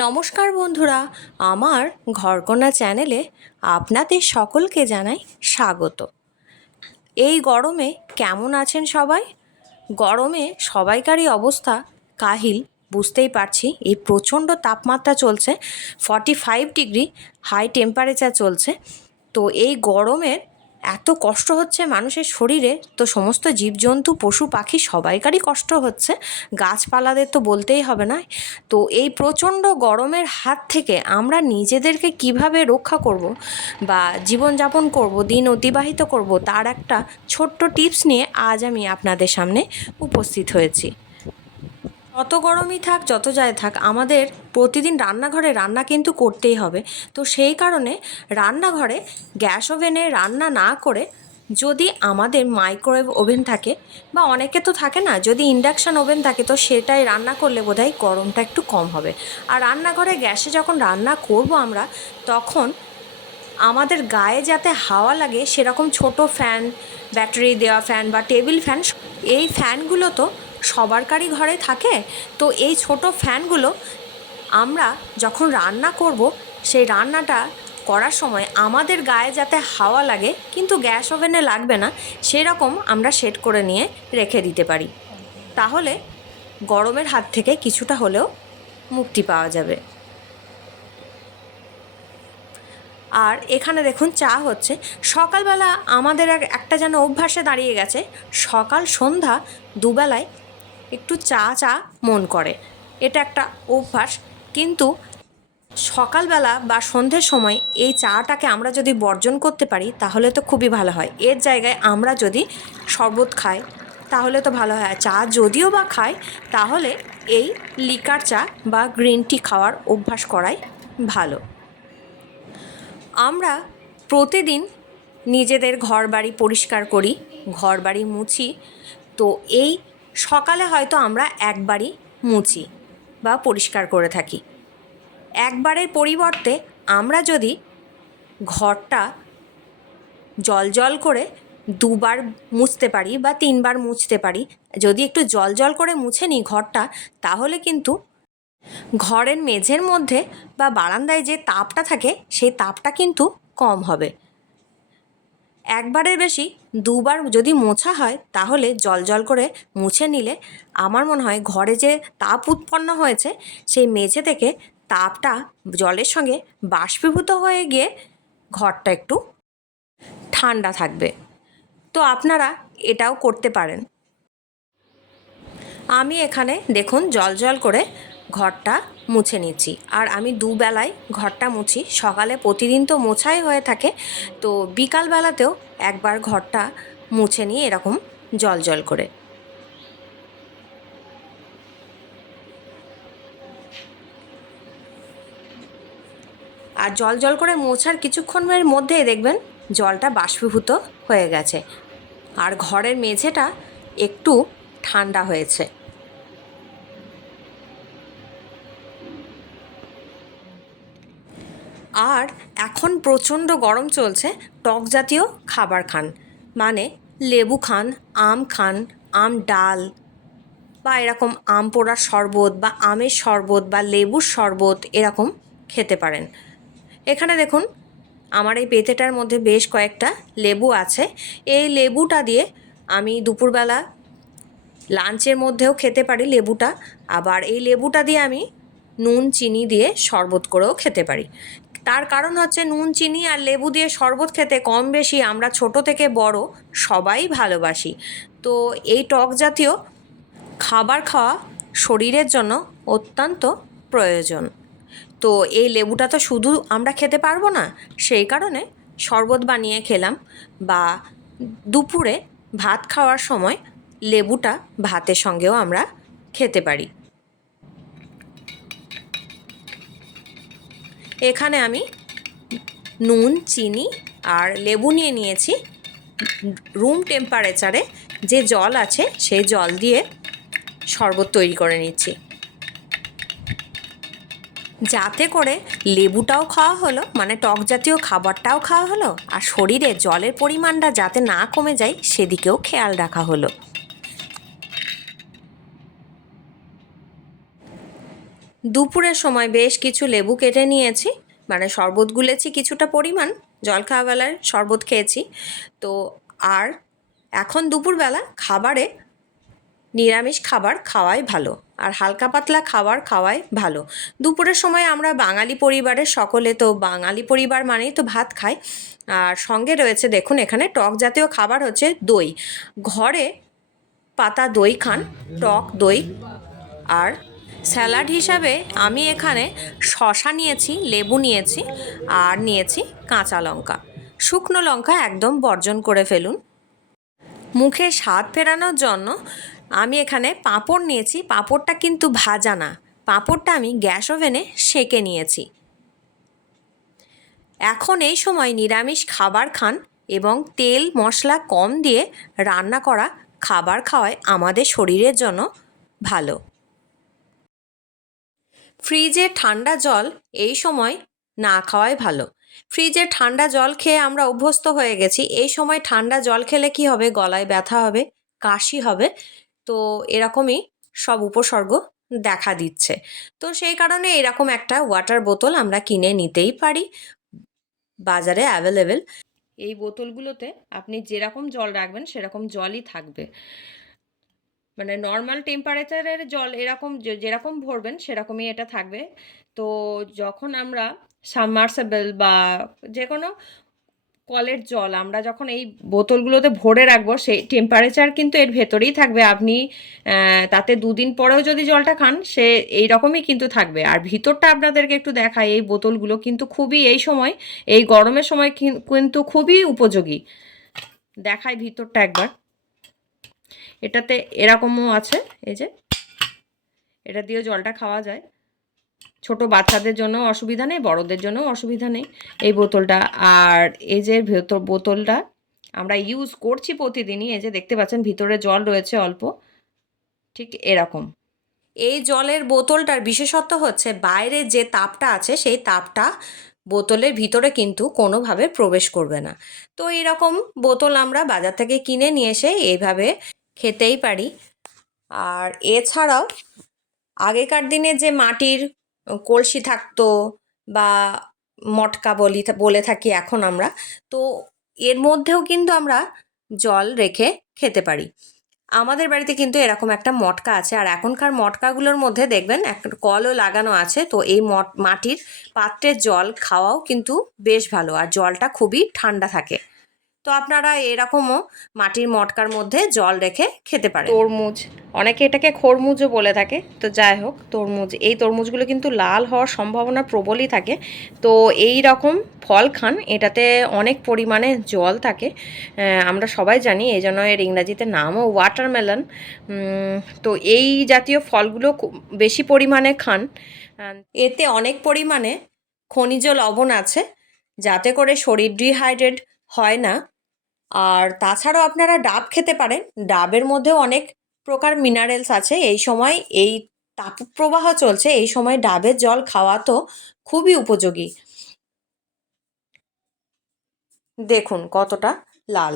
নমস্কার বন্ধুরা, আমার ঘরকোনা চ্যানেলে আপনাদের সকলকে জানাই স্বাগত। এই গরমে কেমন আছেন সবাই? গরমে সবাইকারই অবস্থা কাহিল, বুঝতেই পারছি, এই প্রচণ্ড তাপমাত্রা চলছে forty five degree high temperature চলছে। তো এই গরমের এত কষ্ট হচ্ছে মানুষের শরীরে, তো সমস্ত জীবজন্তু, পশু, পাখি সবাইকারই কষ্ট হচ্ছে। গাছপালাদের তো বলতেই হবে না। তো এই প্রচণ্ড গরমের হাত থেকে আমরা নিজেদেরকে কীভাবে রক্ষা করব বা জীবনযাপন করব, দিন অতিবাহিত করব, তার একটা ছোট্ট টিপস নিয়ে আজ আমি আপনাদের সামনে উপস্থিত হয়েছি। যত গরমই থাক, যত যায় থাক, আমাদের প্রতিদিন রান্নাঘরে রান্না কিন্তু করতেই হবে। তো সেই কারণে রান্নাঘরে গ্যাস ওভেনে রান্না না করে যদি আমাদের মাইক্রোওয়েভ ওভেন থাকে, বা অনেকে তো থাকে না, যদি ইন্ডাকশান ওভেন থাকে, তো সেটাই রান্না করলে বোধহয় গরমটা একটু কম হবে। আর রান্নাঘরে গ্যাসে যখন রান্না করব আমরা, তখন আমাদের গায়ে যাতে হাওয়া লাগে, সেরকম ছোট ফ্যান ব্যাটারি দেওয়া ফ্যান বা টেবিল ফ্যান এই ফ্যানগুলো তো সবারকারই ঘরে থাকে, তো এই ছোট ফ্যানগুলো আমরা যখন রান্না করব, সেই রান্নাটা করার সময় আমাদের গায়ে যাতে হাওয়া লাগে, কিন্তু গ্যাস ওভেনে লাগবে না, সেরকম আমরা সেট করে নিয়ে রেখে দিতে পারি। তাহলে গরমের হাত থেকে কিছুটা হলেও মুক্তি পাওয়া যাবে। আর এখানে দেখুন চা হচ্ছে। সকালবেলা আমাদের এক, একটা যেন অভ্যাসে দাঁড়িয়ে গেছে। সকাল সন্ধ্যা দুবেলায় একটু চা চা মন করে। এটা একটা অভ্যাস। কিন্তু সকালবেলা বা সন্ধ্যের সময় এই চাটাকে আমরা যদি বর্জন করতে পারি, তাহলে তো খুবই ভালো হয়। এর জায়গায় আমরা যদি শরবত খাই, তাহলে তো ভালো হয়। চা যদিও বা খাই, তাহলে এই লিকার চা বা গ্রিন টি খাওয়ার অভ্যাস করাই ভালো। আমরা প্রতিদিন নিজেদের ঘর বাড়ি পরিষ্কার করি ঘর বাড়ি মুছি। তো এই সকালে হয়তো আমরা একবারই মুছি বা পরিষ্কার করে থাকি। একবারের পরিবর্তে আমরা যদি ঘরটা জল জল করে দুবার মুছতে পারি বা তিনবার মুছতে পারি, যদি একটু জল জল করে মুছে নিই ঘরটা, তাহলে কিন্তু ঘরের মেঝের মধ্যে বা বারান্দায় যে তাপটা থাকে, সেই তাপটা কিন্তু কম হবে। একবারের বেশি দুবার যদি মোছা হয়, তাহলে জল জল করে মুছে নিলে আমার মনে হয় ঘরে যে তাপ উৎপন্ন হয়েছে, সেই মেঝে থেকে তাপটা জলের সঙ্গে বাষ্পীভূত হয়ে গিয়ে ঘরটা একটু ঠান্ডা থাকবে। তো আপনারা এটাও করতে পারেন। আমি এখানে দেখুন জল জল করে ঘরটা মুছে নিচ্ছি। আর আমি দুবেলায় ঘরটা মুছি। সকালে প্রতিদিন তো মোছাই হয়ে থাকে। তো বিকালবেলাতেও একবার ঘরটা মুছে নিয়ে এরকম জল জল করে। আর জল জল করে মোছার কিছুক্ষণের মধ্যেই দেখবেন জলটা বাষ্পীভূত হয়ে গেছে। আর ঘরের মেঝেটা একটু ঠান্ডা হয়েছে। আর এখন প্রচণ্ড গরম চলছে, টক জাতীয় খাবার খান। মানে লেবু খান, আম খান, আম ডাল, বা এরকম আম পোড়ার শরবত, বা আমের শরবত, বা লেবুর শরবত এরকম খেতে পারেন। এখানে দেখুন, আমার এই পেতেটার মধ্যে বেশ কয়েকটা লেবু আছে। এই লেবুটা দিয়ে আমি দুপুরবেলা লাঞ্চের মধ্যেও খেতে পারি লেবুটা, আবার এই লেবুটা দিয়ে আমি নুন, চিনি দিয়ে শরবত করেও খেতে পারি। তার কারণ হচ্ছে নুন, চিনি আর লেবু দিয়ে শরবত খেতে কম বেশি আমরা ছোট থেকে বড় সবাই ভালোবাসি। তো এই টক জাতীয় খাবার খাওয়া শরীরের জন্য অত্যন্ত প্রয়োজন। তো এই লেবুটা তো শুধু আমরা খেতে পারব না, সেই কারণে শরবত বানিয়ে খেলাম বা দুপুরে ভাত খাওয়ার সময় লেবুটা ভাতের সঙ্গেও আমরা খেতে পারি। এখানে আমি নুন, চিনি আর লেবু নিয়ে নিয়েছি। রুম টেম্পারেচারে যে জল আছে, সেই জল দিয়ে শরবত তৈরি করে নিচ্ছি। যাতে করে লেবুটাও খাওয়া হলো মানে টক জাতীয় খাবারটাও খাওয়া হলো, আর শরীরে জলের পরিমাণটা যাতে না কমে যায়, সেদিকেও খেয়াল রাখা হলো। দুপুরের সময় বেশ কিছু লেবু কেটে নিয়েছি। মানে শরবত গুলেছি কিছুটা পরিমাণ জল খাওয়াবেলার শরবত খেয়েছি। তো আর এখন দুপুরবেলা খাবারে নিরামিষ খাবার খাওয়াই ভালো আর হালকা পাতলা খাবার খাওয়াই ভালো। দুপুরের সময় আমরা বাঙালি পরিবারের সকলে তো বাঙালি পরিবার মানেই তো ভাত খাই। আর সঙ্গে রয়েছে দেখুন এখানে টক জাতীয় খাবার হচ্ছে দই। ঘরে পাতা দই খান, টক দই আর স্যালাড হিসাবে আমি এখানে শশা নিয়েছি, লেবু নিয়েছি আর নিয়েছি কাঁচা লঙ্কা। শুকনো লঙ্কা একদম বর্জন করে ফেলুন। মুখে স্বাদ ফেরানোর জন্য আমি এখানে পাঁপড় নিয়েছি। পাঁপড়টা কিন্তু ভাজা না। পাঁপড়টা আমি গ্যাস ওভেনে সেঁকে নিয়েছি। এখন এই সময় নিরামিষ খাবার খান এবং তেল, মশলা কম দিয়ে রান্না করা খাবার খাওয়ায় আমাদের শরীরের জন্য ভালো। ফ্রিজে ঠান্ডা জল এই সময় না খাওয়াই ভালো। ফ্রিজে ঠান্ডা জল খেয়ে আমরা অভ্যস্ত হয়ে গেছি, এই সময় ঠান্ডা জল খেলে কি হবে? গলায় ব্যথা হবে, কাশি হবে, তো এরকমই সব উপসর্গ দেখা দিচ্ছে। তো সেই কারণে এরকম একটা ওয়াটার বোতল আমরা কিনে নিতেই পারি, বাজারে অ্যাভেলেবেল এই বোতলগুলোতে আপনি যেরকম জল রাখবেন, সেরকম জলই থাকবে। মানে নর্মাল টেম্পারেচারের জল এরকম যেরকম ভরবেন, সেরকমই এটা থাকবে। তো যখন আমরা সাবমার্সেবল বা যে কোনো কলের জল আমরা যখন এই বোতলগুলোতে ভরে রাখব, সেই টেম্পারেচার কিন্তু এর ভেতরেই থাকবে। আপনি তাতে দুদিন পরেও যদি জলটা খান, সে এই রকমই কিন্তু থাকবে। আর ভিতরটা আপনাদেরকে একটু দেখাই, এই বোতলগুলো কিন্তু খুবই এই সময়, এই গরমের সময় কিন- কিন্তু খুবই উপযোগী। দেখাই ভিতরটা একবার। এটাতে এরকমও আছে, এই যে। এটা দিয়েও জলটা খাওয়া যায়। ছোট বাচ্চাদের জন্য অসুবিধা নেই, বড়দের জন্য অসুবিধা নেই এই বোতলটা। আর এই যে ভেতর বোতলটা আমরা ইউজ করছি প্রতিদিনই, এই যে দেখতে পাচ্ছেন ভিতরে জল রয়েছে অল্প, ঠিক এরকম। এই জলের বোতলটার বিশেষত্ব হচ্ছে বাইরে যে তাপটা আছে সেই তাপটা বোতলের ভিতরে কিন্তু কোনোভাবে প্রবেশ করবে না। তো এরকম বোতল আমরা বাজার থেকে কিনে নিয়ে এসে এইভাবে খেতেই পারি। আর এছাড়াও আগেকার দিনে যে মাটির কলসি থাকতো বা মটকা বলি, বলে থাকি এখন আমরা, তো এর মধ্যেও কিন্তু আমরা জল রেখে খেতে পারি। আমাদের বাড়িতে কিন্তু এরকম একটা মটকা আছে, আর এখনকার মটকাগুলোর মধ্যে দেখবেন একটা কলও লাগানো আছে, তো এই মট, মাটির পাত্রের জল খাওয়াও কিন্তু বেশ ভালো, আর জলটা খুবই ঠান্ডা থাকে। তো আপনারা এরকমও মাটির মটকার মধ্যে জল রেখে খেতে পারেন। তরমুজ, অনেকে এটাকে খরমুজও বলে থাকে। তো যাই হোক, তরমুজ, এই তরমুজগুলো কিন্তু লাল হওয়ার সম্ভাবনা প্রবলই থাকে। তো এই রকম ফল খান, এটাতে অনেক পরিমাণে জল থাকে। আমরা সবাই জানি, এই জন্য এর ইংরাজিতে নামও ওয়াটারমেলন তো এই জাতীয় ফলগুলো বেশি পরিমাণে খান। এতে অনেক পরিমাণে খনিজ লবণ আছে, যাতে করে শরীর ডিহাইড্রেট হয় না। আর তাছাড়াও আপনারা ডাব খেতে পারেন। ডাবের মধ্যেও অনেক প্রকার মিনারেলস আছে। এই সময় এই তাপপ্রবাহ চলছে, এই সময় ডাবের জল খাওয়া তো খুবই উপযোগী। দেখুন কতটা লাল।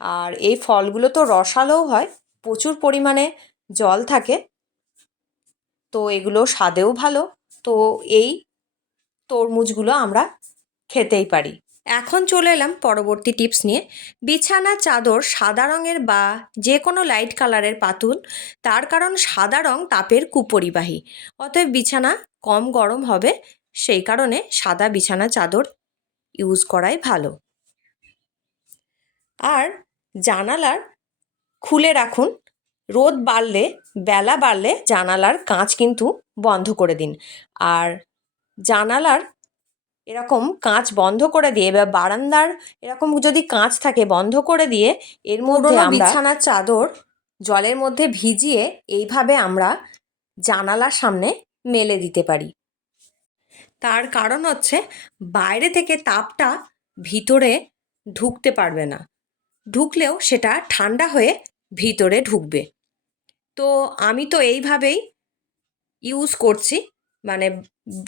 আর এই ফলগুলো তো রসালোও হয়, প্রচুর পরিমাণে জল থাকে। তো এগুলো স্বাদেও ভালো। তো এই তরমুজগুলো আমরা খেতেই পারি। এখন চলে এলাম পরবর্তী টিপস নিয়ে। বিছানা, চাদর, সাদা রঙের বা যে কোনো লাইট কালারের পাতুল, তার কারণ সাদা রং তাপের কুপরিবাহী। অতএব বিছানা কম গরম হবে, সেই কারণে সাদা বিছানা, চাদর ইউজ করাই ভালো। আর জানালার খুলে রাখুন, রোদ বাড়লে, বেলা বাড়লে জানালার কাঁচ কিন্তু বন্ধ করে দিন। আর জানালার এরকম কাঁচ বন্ধ করে দিয়ে বা বারান্দার এরকম যদি কাঁচ থাকে বন্ধ করে দিয়ে এর মধ্যে বিছানার চাদর জলের মধ্যে ভিজিয়ে এইভাবে আমরা জানালার সামনে মেলে দিতে পারি। তার কারণ হচ্ছে বাইরে থেকে তাপটা ভিতরে ঢুকতে পারবে না। ঢুকলেও সেটা ঠান্ডা হয়ে ভিতরে ঢুকবে। তো আমি তো এইভাবেই ইউজ করছি। মানে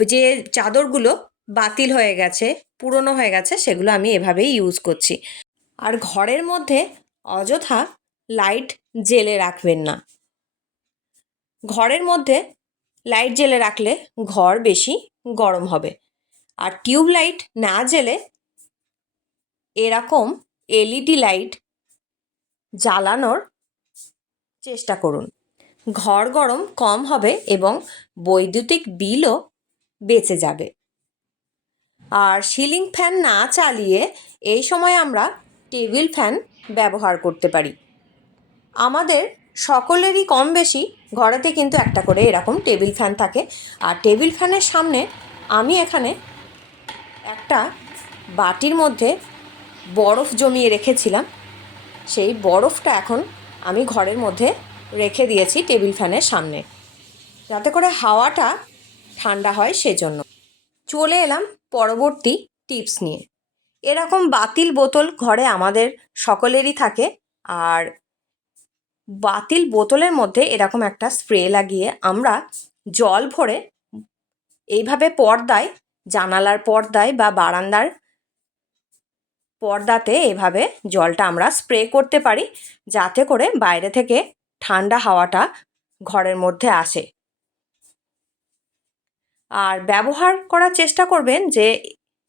যে চাদরগুলো বাতিল হয়ে গেছে, পুরনো হয়ে গেছে, সেগুলো আমি এভাবেই ইউজ করছি। আর ঘরের মধ্যে অযথা লাইট জেলে রাখবেন না। ঘরের মধ্যে লাইট জ্বেলে রাখলে ঘর বেশি গরম হবে। আর টিউব লাইট না জ্বেলে এরকম এলইডি লাইট জ্বালানোর চেষ্টা করুন। ঘর গরম কম হবে এবং বৈদ্যুতিক বিলও বেঁচে যাবে। আর সিলিং ফ্যান না চালিয়ে এই সময় আমরা টেবিল ফ্যান ব্যবহার করতে পারি। আমাদের সকলেরই কম বেশি ঘরেতে কিন্তু একটা করে এরকম টেবিল ফ্যান থাকে। আর টেবিল ফ্যানের সামনে আমি এখানে একটা বাটির মধ্যে বরফ জমিয়ে রেখেছিলাম। সেই বরফটা এখন আমি ঘরের মধ্যে রেখে দিয়েছি টেবিল ফ্যানের সামনে। যাতে করে হাওয়াটা ঠান্ডা হয় সেজন্য। চলে এলাম পরবর্তী টিপস নিয়ে। এরকম বাতিল বোতল ঘরে আমাদের সকলেরই থাকে আর বাতিল বোতলের মধ্যে এরকম একটা স্প্রে লাগিয়ে আমরা জল ভরে এইভাবে পর্দায়, জানালার পর্দায় বা বারান্দার পর্দাতে এভাবে জলটা আমরা স্প্রে করতে পারি যাতে করে বাইরে থেকে ঠান্ডা হাওয়াটা ঘরের মধ্যে আসে। আর ব্যবহার করার চেষ্টা করবেন যে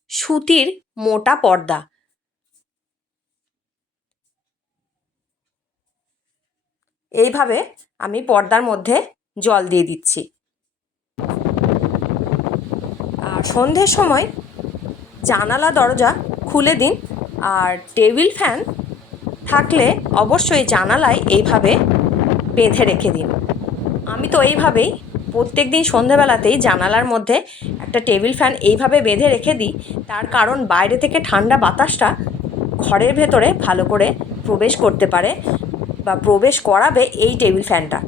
সুতির মোটা পর্দা। এইভাবে আমি পর্দার মধ্যে জল দিয়ে দিচ্ছি। আর সন্ধ্যের সময় জানালা, দরজা খুলে দিন আর টেবিল ফ্যান থাকলে অবশ্যই জানালায় এইভাবে বেঁধে রেখে দিন। আমি তো এইভাবেই প্রত্যেক দিন সন্ধেবেলাতেই জানালার মধ্যে একটা টেবিল ফ্যান এইভাবে বেঁধে রেখে দিই। তার কারণ বাইরে থেকে ঠান্ডা বাতাসটা ঘরের ভেতরে ভালো করে প্রবেশ করতে পারে বা প্রবেশ করাবে এই টেবিল ফ্যানটা।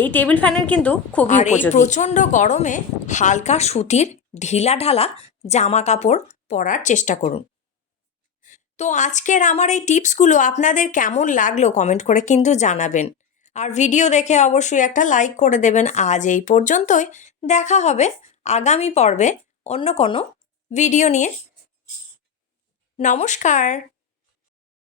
এই টেবিল ফ্যানের কিন্তু খুবই প্রচণ্ড গরমে হালকা সুতির ঢিলা ঢালা জামা কাপড় পরার চেষ্টা করুন। তো আজকের আমার এই টিপসগুলো আপনাদের কেমন লাগল কমেন্ট করে কিন্তু জানাবেন। আর ভিডিও দেখে অবশ্যই একটা লাইক করে দেবেন। আজ এই পর্যন্তই। দেখা হবে আগামী পর্বে অন্য কোনো ভিডিও নিয়ে। নমস্কার।